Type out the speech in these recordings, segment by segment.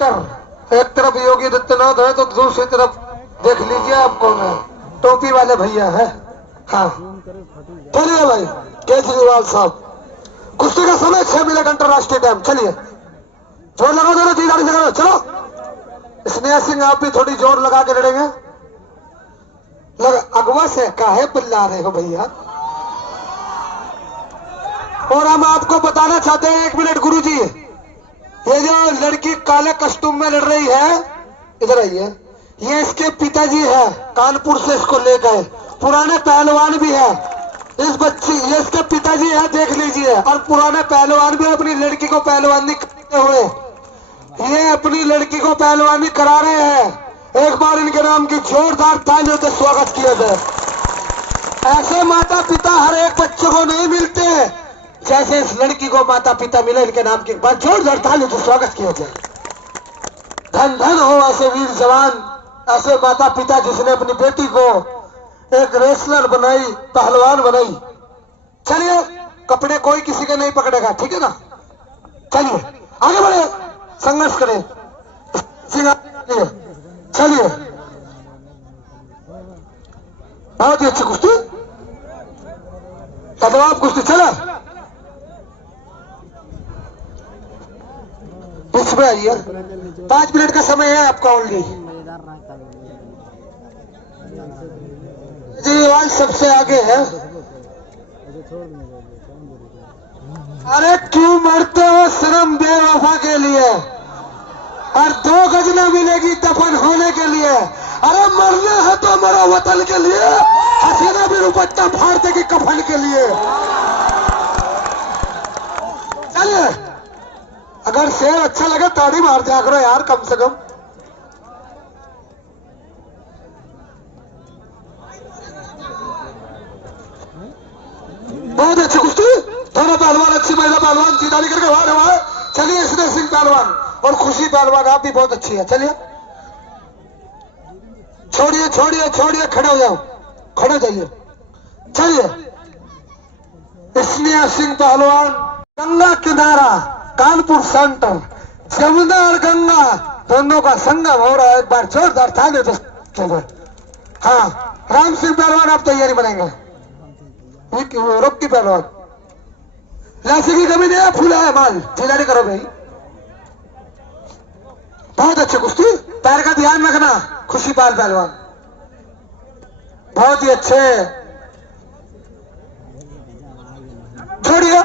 Centre. एक तरफ योगी आदित्यनाथ है तो दूसरी तरफ देख लीजिए आप कौन है, टोपी वाले भैया है। हाँ चलिए भाई केजरीवाल साहब, कुश्ती का समय 6 मिनट अंतरराष्ट्रीय टाइम। चलिए जोर लगा दो, जी गाड़ी से करो, चलो। स्नेहा सिंह आप भी थोड़ी जोर लगा के लड़ेंगे। अगवा से काहे पिल्ला रहे हो भैया। और हम आपको बताना चाहते हैं, 1 मिनट गुरुजी, ये जो लड़की काले कस्टूम में लड़ रही है, इधर आइए, ये इसके पिताजी है, कानपुर से इसको ले गए, पुराने पहलवान भी है। इस बच्ची, ये इसके पिताजी है, देख लीजिए, और पुराने पहलवान भी अपनी लड़की को पहलवानी करते हुए, ये अपनी लड़की को पहलवानी करा रहे हैं। एक बार इनके नाम की जोरदार तालियों से स्वागत किया जाए। ऐसे माता पिता हर एक बच्चे को नहीं मिलते जैसे इस लड़की को माता पिता मिले। इनके नाम की बात जोरदार तालियों से स्वागत किया जाए। धन धन हो ऐसे वीर जवान, ऐसे माता पिता जिसने अपनी बेटी को एक रेसलर बनाई, पहलवान बनाई। चलिए कपड़े कोई किसी के नहीं पकड़ेगा, ठीक है ना। चलिए आगे बढ़े, संघर्ष करें। चलिए बहुत ही अच्छी कुश्ती, लाजवाब कुश्ती। चला इसमें आइए, 5 मिनट का समय है आपका ओनली। जी आज सबसे आगे है। अरे क्यों मरते हो शर्म बेवफा के लिए, और 2 गज न मिलेगी दफन होने के लिए। अरे मरना है तो मरो वतन के लिए, हसीना भी दुपट्टा फाड़ देगी कफन के लिए। चलिए अगर शेर अच्छा लगे ताड़ी मार दिया करो यार, कम से कम। बहुत अच्छी कुश्ती, दोनों पहलवान, अच्छी महिला पहलवान सीधा करके वहां। चलिए स्नेहा सिंह पहलवान और खुशी पहलवान, आप भी बहुत अच्छी है। चलिए छोड़िए छोड़िए छोड़िए, खड़े हो जाओ, खड़े हो जाइए। चलिए स्नेहा सिंह पहलवान, गंगा किनारा कानपुर सेंटर, जमुना और गंगा दोनों का संगम हो रहा है। एक बार जोरदार ताली तो चलो। हाँ राम सिंह पहलवान आप तैयारी बनाएंगे। रोकी पहलवान, लाशी की कमी नहीं है, फूला है माल, तैयारी करो भाई। बहुत अच्छी कुश्ती, पैर का ध्यान रखना। खुशी पाल पहलवान बहुत ही अच्छे। छोड़िए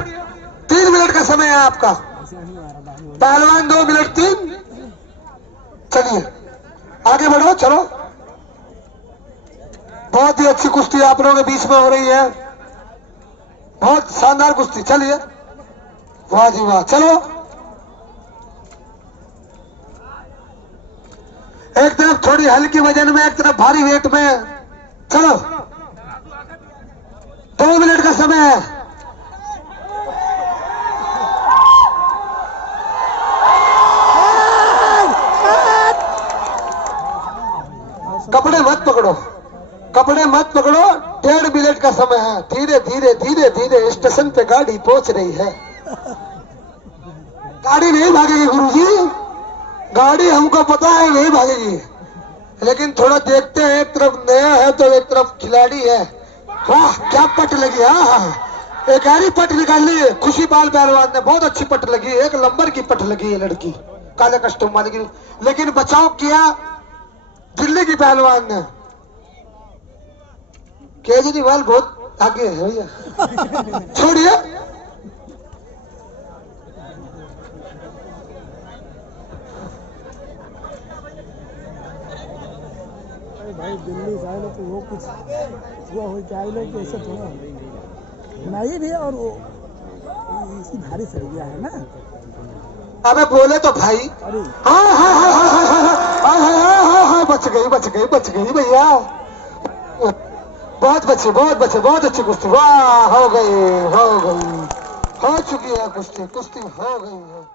3 मिनट का समय है आपका, पहलवान 2 मिनट 3। चलिए आगे बढ़ो, चलो। बहुत ही अच्छी कुश्ती आप लोगों के बीच में हो रही है, बहुत शानदार कुश्ती। चलिए वाह जी वाह। चलो एक तरफ थोड़ी हल्की वजन में, एक तरफ भारी वेट में। चलो 2 मिनट का समय है। कपड़े मत पकड़ो, कपड़े मत पकड़ो, 1.5 मिनट का समय है। धीरे धीरे धीरे धीरे स्टेशन पे गाड़ी पहुंच रही है। गाड़ी नहीं भागेगी गुरुजी, गाड़ी हमको पता है नहीं भागेगी, लेकिन थोड़ा देखते हैं। एक तरफ नया है तो एक तरफ खिलाड़ी है। वाह क्या पट लगी। हाँ एक गहरी पट निकाली है खुशी पाल पहलवान ने, बहुत अच्छी पट लगी, 1 नंबर की पट लगी है लड़की काले कस्टूम वाली की। लेकिन बचाव किया दिल्ली की पहलवान ने। केजरीवाल बहुत आगे है भैया। छोड़िए भाई, दिल्ली से आए लोग तो वो कुछ हुआ हो जाए लोग तो ऐसे थोड़ा नहीं भी। और वो इसकी भारी सर गया है ना। अबे बोले तो भाई। हाँ हाँ हाँ हाँ हाँ हाँ हाँ हाँ हाँ, बच गई बच गई बच गई भैया, बहुत बचे बहुत बचे। बहुत अच्छी कुश्ती, वाह हो गई हो गई, हो चुकी है कुश्ती, कुश्ती हो गई है।